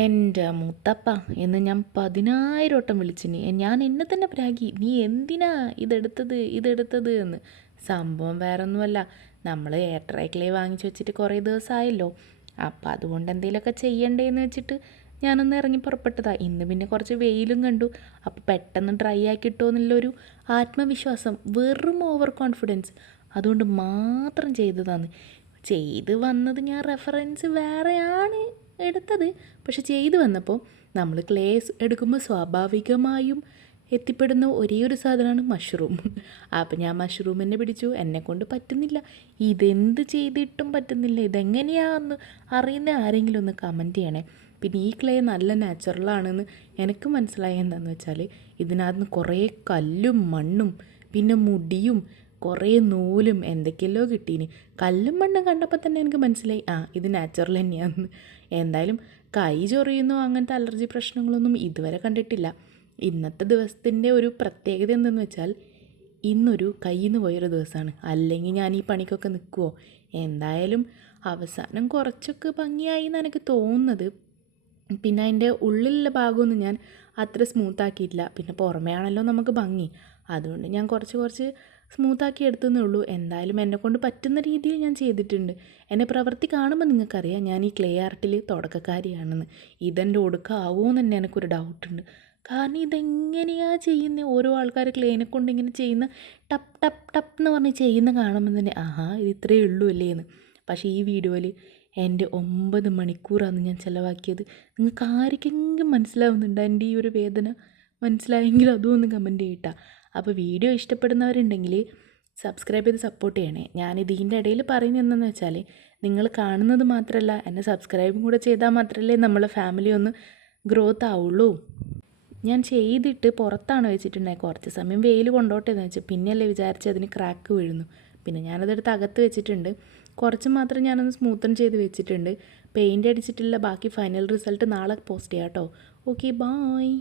എൻ്റെ മുത്തപ്പ എന്ന് ഞാൻ 10,000 വട്ടം വിളിച്ചിനി. ഞാൻ എന്നെ തന്നെ പ്രാഗി, നീ എന്തിനാ ഇതെടുത്തത് എന്ന്. സംഭവം വേറൊന്നുമല്ല, നമ്മൾ എയർ ഡ്രൈ ക്ലേ വാങ്ങിച്ച് വെച്ചിട്ട് കുറേ ദിവസമായല്ലോ. അപ്പം അതുകൊണ്ട് എന്തെങ്കിലുമൊക്കെ ചെയ്യണ്ടേന്ന് വെച്ചിട്ട് ഞാനൊന്ന് ഇറങ്ങി പുറപ്പെട്ടതാ. ഇന്ന് പിന്നെ കുറച്ച് വെയിലും കണ്ടു. അപ്പോൾ പെട്ടെന്ന് ഡ്രൈ ആക്കി കിട്ടുമെന്നുള്ളൊരു ആത്മവിശ്വാസം, വെറും ഓവർ കോൺഫിഡൻസ്, അതുകൊണ്ട് മാത്രം ചെയ്തതാണ്. ചെയ്ത് വന്നത് ഞാൻ റെഫറൻസ് വേറെയാണ് എടുത്തത്. പക്ഷെ ചെയ്തു വന്നപ്പോൾ നമ്മൾ ക്ലേസ് എടുക്കുമ്പോൾ സ്വാഭാവികമായും എത്തിപ്പെടുന്ന ഒരേ ഒരു സാധനമാണ് മഷ്റൂം. അപ്പം ഞാൻ മഷ്റൂം തന്നെ പിടിച്ചു. എന്നെക്കൊണ്ട് പറ്റുന്നില്ല, ഇതെന്ത് ചെയ്തിട്ടും പറ്റുന്നില്ല, ഇതെങ്ങനെയാണെന്ന് അറിയുന്ന ആരെങ്കിലും ഒന്ന് കമൻറ്റ് ചെയ്യണേ. പിന്നെ ഈ ക്ലേ നല്ല നാച്ചുറലാണെന്ന് എനിക്ക് മനസ്സിലായ എന്താണെന്ന് വെച്ചാൽ ഇതിനകത്ത് കുറേ കല്ലും മണ്ണും പിന്നെ മുടിയും കുറേ നൂലും എന്തൊക്കെയല്ലോ കിട്ടീന്. കല്ലും മണ്ണും കണ്ടപ്പോൾ തന്നെ എനിക്ക് മനസ്സിലായി ഇത് നാച്ചുറൽ തന്നെയാണെന്ന്. എന്തായാലും കൈ ചൊറിയുന്നോ അങ്ങനത്തെ അലർജി പ്രശ്നങ്ങളൊന്നും ഇതുവരെ കണ്ടിട്ടില്ല. ഇന്നത്തെ ദിവസത്തിൻ്റെ ഒരു പ്രത്യേകത എന്തെന്ന് വെച്ചാൽ ഇന്നൊരു കയ്യിൽ നിന്ന് പോയൊരു ദിവസമാണ്. അല്ലെങ്കിൽ ഞാൻ ഈ പണിക്കൊക്കെ നിൽക്കുമോ. എന്തായാലും അവസാനം കുറച്ചൊക്കെ ഭംഗിയായി എന്ന് എനിക്ക് തോന്നുന്നത്. പിന്നെ അതിൻ്റെ ഉള്ളിലുള്ള ഭാഗമൊന്നും ഞാൻ അത്ര സ്മൂത്താക്കിയിട്ടില്ല. പിന്നെ പുറമേ ആണല്ലോ നമുക്ക് ഭംഗി, അതുകൊണ്ട് ഞാൻ കുറച്ച് സ്മൂത്താക്കി എടുത്തതേ ഉള്ളൂ. എന്തായാലും എന്നെക്കൊണ്ട് പറ്റുന്ന രീതിയിൽ ഞാൻ ചെയ്തിട്ടുണ്ട്. എൻ്റെ പ്രവൃത്തി കാണുമ്പോൾ നിങ്ങൾക്കറിയാം ഞാൻ ഈ ക്ലേ ആർട്ടിൽ തുടക്കക്കാരിയാണെന്ന്. ഇതെൻ്റെ ഒടുക്കാവുമോ എന്ന് തന്നെ എനിക്കൊരു ഡൗട്ടുണ്ട്. കാരണം ഇതെങ്ങനെയാണ് ചെയ്യുന്നത്? ഓരോ ആൾക്കാർ ക്ലേനെ കൊണ്ട് ഇങ്ങനെ ചെയ്യുന്ന ടപ്പ് ടപ്പ് ടപ്പ് എന്ന് പറഞ്ഞ് ചെയ്യുന്ന കാണുമ്പോൾ തന്നെ ഇത് ഇത്രയേ ഉള്ളൂ അല്ലേ എന്ന്. പക്ഷേ ഈ വീഡിയോയിൽ എൻ്റെ 9 മണിക്കൂറാണ് ഞാൻ ചിലവാക്കിയത്. നിങ്ങൾക്ക് ആർക്കെങ്കിലും മനസ്സിലാവുന്നുണ്ടോ എൻ്റെ ഈ ഒരു വേദന? മനസ്സിലായെങ്കിൽ അതും ഒന്ന് കമൻറ്റ് ചെയ്യട്ടാ. അപ്പോൾ വീഡിയോ ഇഷ്ടപ്പെടുന്നവരുണ്ടെങ്കിൽ സബ്സ്ക്രൈബ് ചെയ്ത് സപ്പോർട്ട് ചെയ്യണേ. ഞാനിതിൻ്റെ ഇടയിൽ പറയുന്നത് എന്താണെന്ന് വെച്ചാൽ നിങ്ങൾ കാണുന്നത് മാത്രമല്ല, എന്നെ സബ്സ്ക്രൈബും കൂടെ ചെയ്താൽ മാത്രമല്ലേ നമ്മളെ ഫാമിലി ഒന്ന് ഗ്രോത്ത് ആവുള്ളൂ. ഞാൻ ചെയ്തിട്ട് പുറത്താണ് വെച്ചിട്ടുണ്ടായി. കുറച്ച് സമയം വെയിൽ കൊണ്ടോട്ടെ എന്ന് വെച്ചാൽ പിന്നെയല്ലേ വിചാരിച്ച് അതിന് ക്രാക്ക് വീഴുന്നു. പിന്നെ ഞാനതെടുത്ത് അകത്ത് വെച്ചിട്ടുണ്ട്. കുറച്ച് മാത്രം ഞാനൊന്ന് സ്മൂത്തൻ ചെയ്ത് വെച്ചിട്ടുണ്ട്. പെയിൻ്റ് അടിച്ചിട്ടില്ല. ബാക്കി ഫൈനൽ റിസൾട്ട് നാളെ പോസ്റ്റ് ചെയ്യാം കേട്ടോ. Okay, bye.